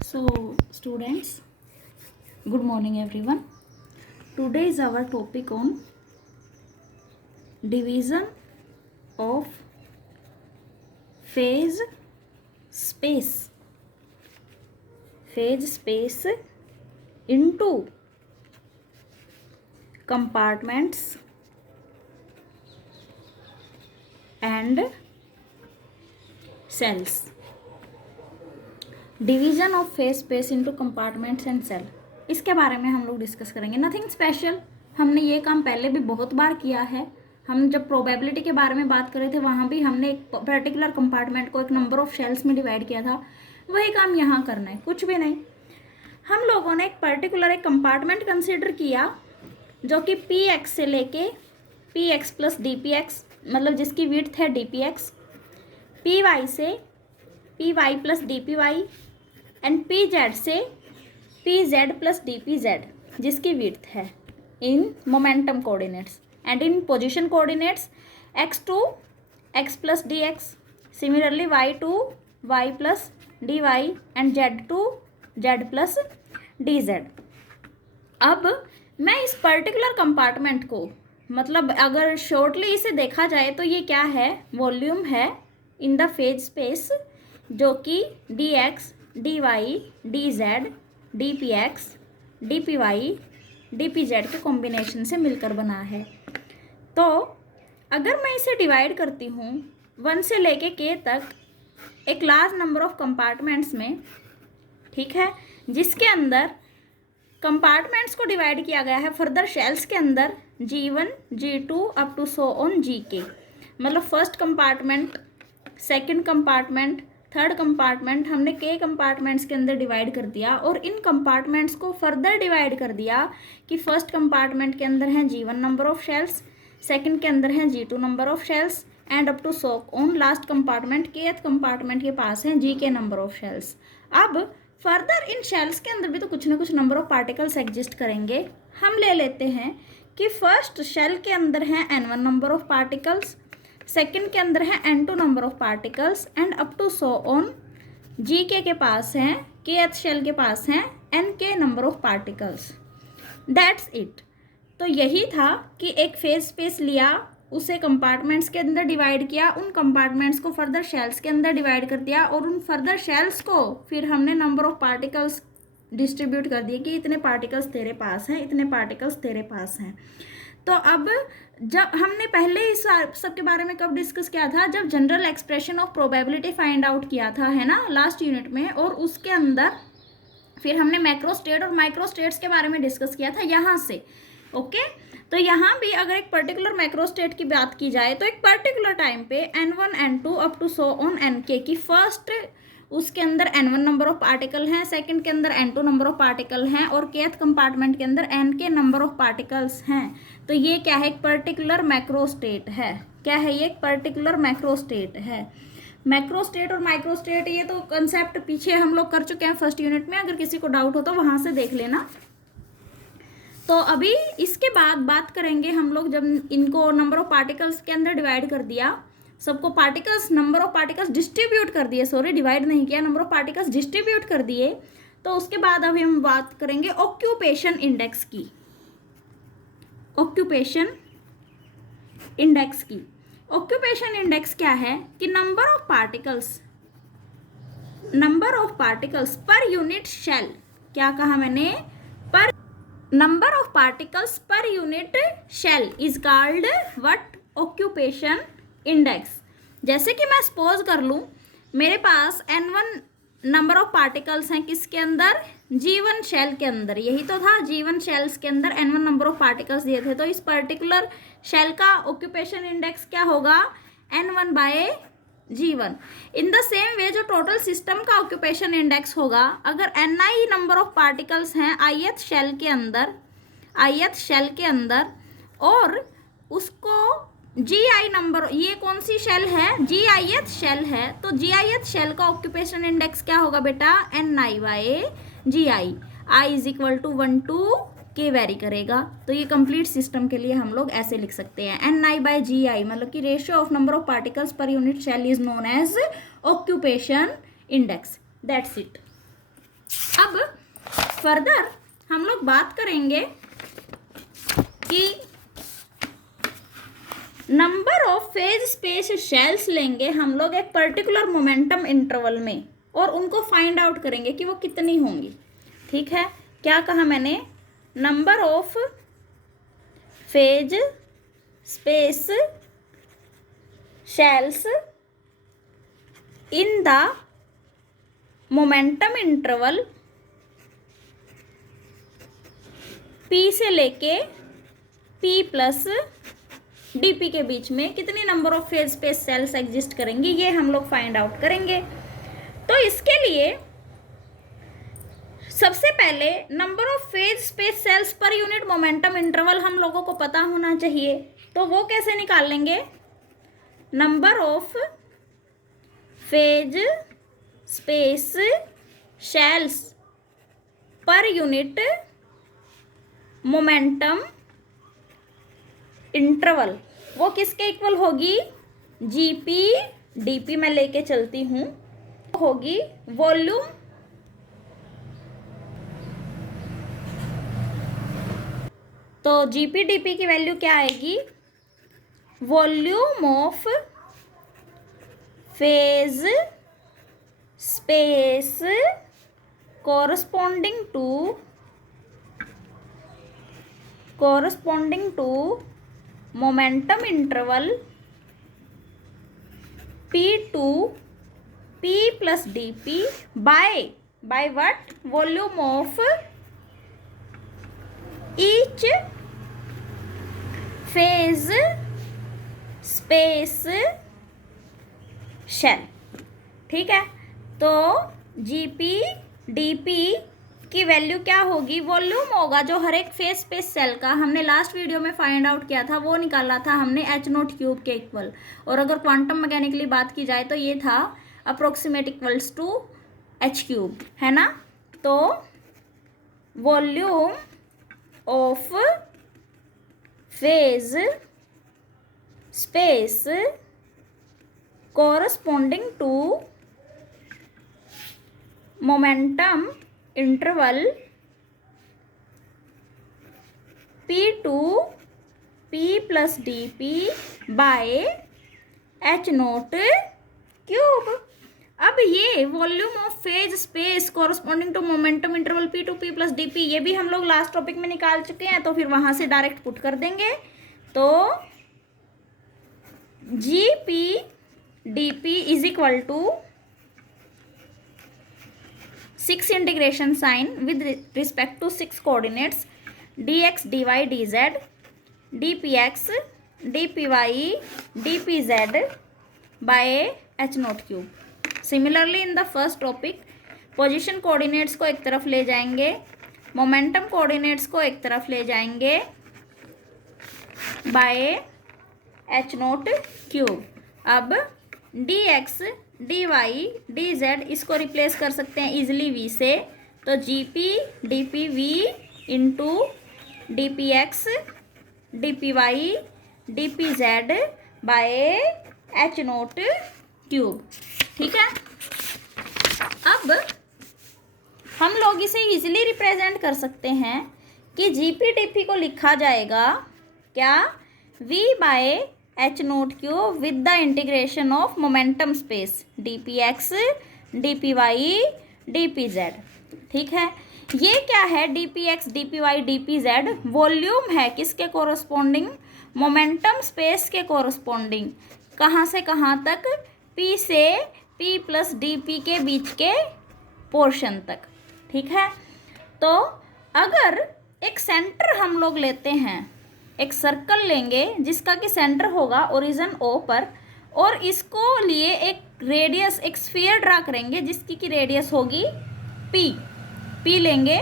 So, students, good morning everyone. Today is our topic on division of phase space. Phase space into compartments and cells. Division of phase space into compartments and cell, इसके बारे में हम लोग discuss करेंगे। Nothing special, हमने ये काम पहले भी बहुत बार किया है। हम जब प्रोबेबिलिटी के बारे में बात कर रहे थे वहाँ भी हमने एक पर्टिकुलर कंपार्टमेंट को एक नंबर ऑफ शेल्स में डिवाइड किया था। वही काम यहाँ करना है, कुछ भी नहीं। हम लोगों ने एक पर्टिकुलर एक कंपार्टमेंट कंसिडर किया जो कि पी एक्स से लेके P X plus D P X, मतलब जिसकी विड्थ है D P X, P Y से P Y plus D P Y and P Z से P Z plus D P Z, जिसकी विड्थ है in momentum coordinates and in position coordinates X to X plus D X, similarly Y to Y plus D Y and Z to Z plus D Z. अब मैं इस particular compartment को, मतलब अगर shortly इसे देखा जाए तो ये क्या है, वॉल्यूम है इन द फेज स्पेस जो कि D X D Y D Z D P X D P Y D P Z के कॉम्बिनेशन से मिलकर बना है। तो अगर मैं इसे डिवाइड करती हूँ 1 से लेके k तक एक लार्ज नंबर ऑफ कंपार्टमेंट्स में, ठीक है, जिसके अंदर कंपार्टमेंट्स को डिवाइड किया गया है फर्दर शेल्स के अंदर G1 G2 up to so on Gk, मतलब first compartment, second compartment, third compartment हमने के कंपार्टमेंट्स के अंदर डिवाइड कर दिया और इन कंपार्टमेंट्स को फर्दर डिवाइड कर दिया कि फर्स्ट कंपार्टमेंट के अंदर हैं G1 number of shells, second के अंदर हैं G2 number of shells and up to so on last compartment kth compartment के पास हैं Gk नंबर ऑफ शेल्स। अब फर्दर इन शेल्स के अंदर भी तो कुछ ना कुछ नंबर ऑफ पार्टिकल्स एग्जिस्ट करेंगे। हम ले लेते हैं कि फर्स्ट शेल के अंदर हैं N1 number of particles, second के अंदर है N2 number of particles and up to so on Gk के पास हैं, kth शेल के पास हैं Nk number of particles. That's it. तो यही था कि एक फेज स्पेस लिया, उसे कंपार्टमेंट्स के अंदर डिवाइड किया, उन कंपार्टमेंट्स को फर्दर शेल्स के अंदर डिवाइड कर दिया और उन फर्दर शेल्स को फिर हमने नंबर ऑफ पार्टिकल्स डिस्ट्रीब्यूट कर दिए कि इतने पार्टिकल्स तेरे पास हैं, इतने पार्टिकल्स तेरे पास हैं। तो अब जब हमने पहले इस सब के बारे में कब डिस्कस किया था, जब general expression of probability find out किया था, है ना, लास्ट यूनिट में, और उसके अंदर फिर हमने मैक्रो स्टेट और माइक्रो स्टेट्स के बारे में डिस्कस किया था यहाँ से। ओके, तो यहाँ भी अगर एक पर्टिकुलर मैक्रो स्टेट की बात की जाए तो एक पर्टिकुलर टाइम पे N1 N2 up to so on Nk की फर्स्ट उसके अंदर N1 नंबर ऑफ पार्टिकल हैं, सेकंड के अंदर N2 नंबर ऑफ पार्टिकल हैं और केथ कंपार्टमेंट के अंदर Nk नंबर ऑफ पार्टिकल्स हैं। तो ये क्या है, एक पर्टिकुलर मैक्रो स्टेट है। क्या है ये, एक पर्टिकुलर मैक्रो स्टेट है। मैक्रो स्टेट और माइक्रो स्टेट ये तो कंसेप्ट पीछे हम लोग कर चुके हैं फर्स्ट यूनिट में, अगर किसी को डाउट हो तो वहाँ से देख लेना। तो अभी इसके बाद बात करेंगे हम लोग, जब इनको नंबर ऑफ पार्टिकल्स के अंदर डिवाइड कर दिया, सबको particles number of particles distribute कर दिए, सॉरी डिवाइड नहीं किया, नंबर ऑफ पार्टिकल्स डिस्ट्रीब्यूट कर दिए, तो उसके बाद अभी हम बात करेंगे ऑक्यूपेशन इंडेक्स की। ऑक्यूपेशन इंडेक्स की। ऑक्यूपेशन इंडेक्स क्या है कि number of particles per unit shell, क्या कहा मैंने, पर number of particles per unit shell is called what, occupation index. जैसे कि मैं सपोज कर लूँ मेरे पास N1 नंबर ऑफ पार्टिकल्स हैं किसके अंदर, G1 शेल के अंदर, यही तो था, G1 शेल्स के अंदर N1 नंबर ऑफ पार्टिकल्स दिए थे, तो इस पर्टिकुलर शेल का ऑक्यूपेशन इंडेक्स क्या होगा, N1 by G1। In the same way जो टोटल सिस्टम का ऑक्यूपेशन इंडेक्स होगा, अगर Ni नंबर ऑफ पार्टिकल्स हैं ith शेल के अंदर और उसको Gi नंबर, ये कौन सी शेल है, Gith शेल है, तो Gith शेल का ऑक्यूपेशन इंडेक्स क्या होगा बेटा, Ni by Gi। I is equal to 1 to k vary करेगा। तो ये कंप्लीट सिस्टम के लिए हम लोग ऐसे लिख सकते हैं, Ni बाय Gi, मतलब कि ratio of number of particles per unit shell is known as occupation index. That's it. अब फर्दर हम लोग बात करेंगे कि number of phase space shells लेंगे हम लोग एक पर्टिकुलर मोमेंटम इंटरवल में और उनको फाइंड आउट करेंगे कि वो कितनी होंगी। ठीक है, क्या कहा मैंने? Number of phase space shells in the momentum interval P से लेके P प्लस DP के बीच में कितनी number of phase space cells exist करेंगी, ये हम लोग फाइंड आउट करेंगे। तो इसके लिए सबसे पहले number of phase space cells per unit momentum interval हम लोगों को पता होना चाहिए। तो वो कैसे निकाल लेंगे? Number of phase space shells पर यूनिट मोमेंटम इंटरवल वो किसके इक्वल होगी? GP DP मैं लेके चलती हूँ, होगी वॉल्यूम तो GP DP की वैल्यू क्या आएगी? Volume of phase space corresponding to momentum interval P2 P plus DP by what? Volume of each phase space shell। ठीक है, तो GP DP की वैल्यू क्या होगी? वॉल्यूम होगा जो हर एक फेज स्पेस सेल का हमने लास्ट वीडियो में फाइंड आउट किया था, वो निकाला था हमने H0 क्यूब के इक्वल। और अगर क्वांटम मैकेनिकली बात की जाए तो ये था approximate equals to H cube, है ना। तो volume of phase space corresponding to momentum interval P2 P plus DP by H0 cube. अब ये volume of phase space corresponding to momentum interval P2 P plus DP ये भी हम लोग last topic में निकाल चुके हैं, तो फिर वहां से डायरेक्ट पुट कर देंगे। तो GP DP is equal to 6 integration sign with respect to 6 coordinates dx dy dz dpx dpy dpz by H0 cube. Similarly in the first topic position coordinates को एक तरफ ले जाएंगे, मोमेंटम कोऑर्डिनेट्स को एक तरफ ले जाएंगे बाय H0 क्यूब। अब dx dy dz इसको रिप्लेस कर सकते हैं इजिली v से, तो GP DP v into dpx dpy dpz by H0 cube. ठीक है, अब हम लोग इसे इजिली रिप्रेजेंट कर सकते हैं कि GP DP को लिखा जाएगा क्या? v by H0 cube with the integration of momentum space dpx dpy dpz। ठीक है, ये क्या है? dpx dpy dpz वॉल्यूम है किसके कोरस्पॉन्डिंग? मोमेंटम स्पेस के कोरस्पॉन्डिंग। कहाँ से कहाँ तक? P से P प्लस DP के बीच के पोर्शन तक। ठीक है, तो अगर एक सेंटर हम लोग लेते हैं, एक सर्कल लेंगे जिसका कि सेंटर होगा ओरिजिन O पर, और इसको लिए एक रेडियस एक स्फीयर ड्रा करेंगे जिसकी की रेडियस होगी P लेंगे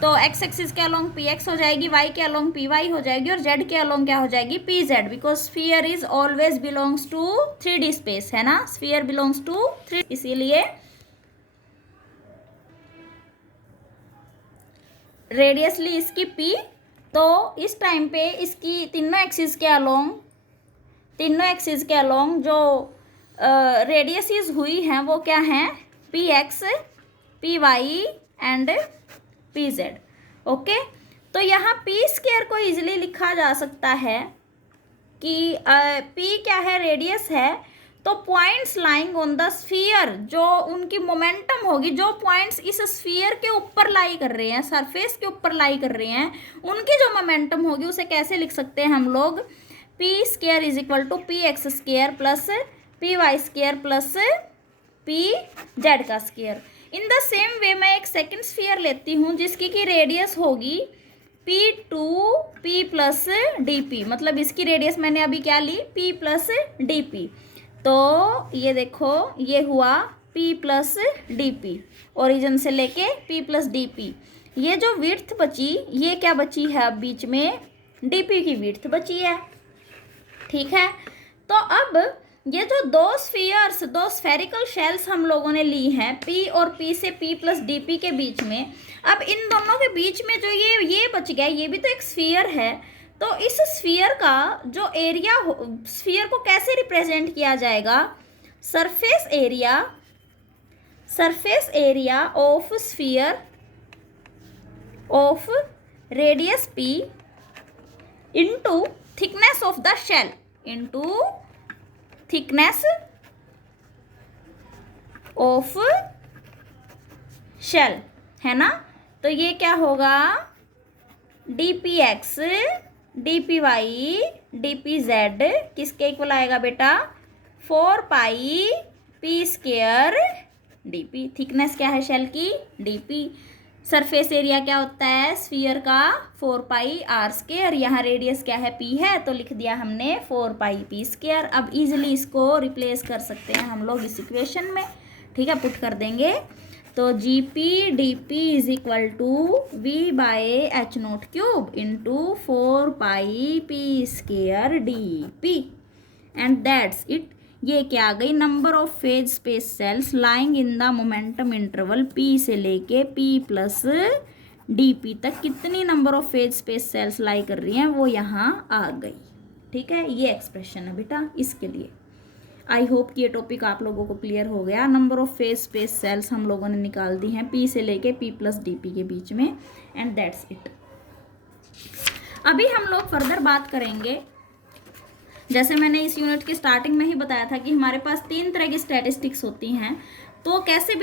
तो x एक्सिस के अलोंग Px हो जाएगी, y के अलोंग Py हो जाएगी और z के अलोंग क्या हो जाएगी? Pz, because sphere is always belongs to 3D space, है ना। स्फीयर बिलोंग्स टू 3, इसीलिए रेडियसली इसकी P। तो इस टाइम पे इसकी तीनों एक्सिस के अलोंग जो रेडियसिस हुई हैं वो क्या हैं? Px Py and P Z. Okay, तो यहाँ पी स्क्वायर को इजीली लिखा जा सकता है कि पी क्या है, रेडियस है, तो points lying on the sphere, जो उनकी मोमेंटम होगी, जो पॉइंट्स इस स्फीयर के ऊपर लाई कर रहे हैं, सरफेस के ऊपर लाई कर रहे हैं, उनकी जो मोमेंटम होगी उसे कैसे लिख सकते हैं हम लोग, P square is equal to P X square plus P Y square plus P Z का square. In the same way मैं एक सेकेंड स्फीयर लेती हूँ जिसकी की रेडियस होगी P to P plus D P, मतलब इसकी रेडियस मैंने अभी क्या ली, पी प्लस डी पी। तो ये देखो ये हुआ P plus D P, origin से लेके P प्लस डी पी। ये जो विड्थ बची, ये क्या बची है, अब बीच में DP की विड्थ बची है। ठीक है, तो अब ये जो दो स्फीयर्स, दो स्फेरिकल शेल्स हम लोगों ने ली हैं P और P से P प्लस डी पी के बीच में, अब इन दोनों के बीच में जो ये बच गया, ये भी तो एक स्फीयर है। तो इस स्फीयर का जो एरिया, स्फीयर को कैसे रिप्रेजेंट किया जाएगा, surface area of sphere of radius p into thickness of the shell, into thickness of shell, है ना। तो ये क्या होगा, dpx dpy dpz किसके इक्वल आएगा बेटा, 4 पाई p स्क्वायर dp। थिकनेस क्या है शेल की, dp। सरफेस एरिया क्या होता है स्फीयर का, 4 पाई r स्क्वायर। यहाँ रेडियस क्या है, p है, तो लिख दिया हमने 4 पाई p स्क्वायर। अब इजीली इसको रिप्लेस कर सकते हैं हम लोग इस इक्वेशन में। ठीक है, पुट कर देंगे, तो G P D P is equal to V by H naught cube into 4 pi P square D P, and that's it. ये क्या आ गई, number of phase space cells lying in the momentum interval P से लेके P plus D P तक कितनी number of phase space cells lie कर रही हैं वो यहाँ आ गई। ठीक है, ये एक्सप्रेशन है बेटा इसके लिए। आई होप कि ये टॉपिक आप लोगों को क्लियर हो गया। Number of phase space cells हम लोगों ने निकाल दी हैं पी से लेके पी प्लस डी पी के बीच में, एंड दैट्स इट। अभी हम लोग फर्दर बात करेंगे, जैसे मैंने इस यूनिट की स्टार्टिंग में ही बताया था कि हमारे पास 3 तरह की स्टैटिस्टिक्स होती हैं, तो कैसे बिलोंग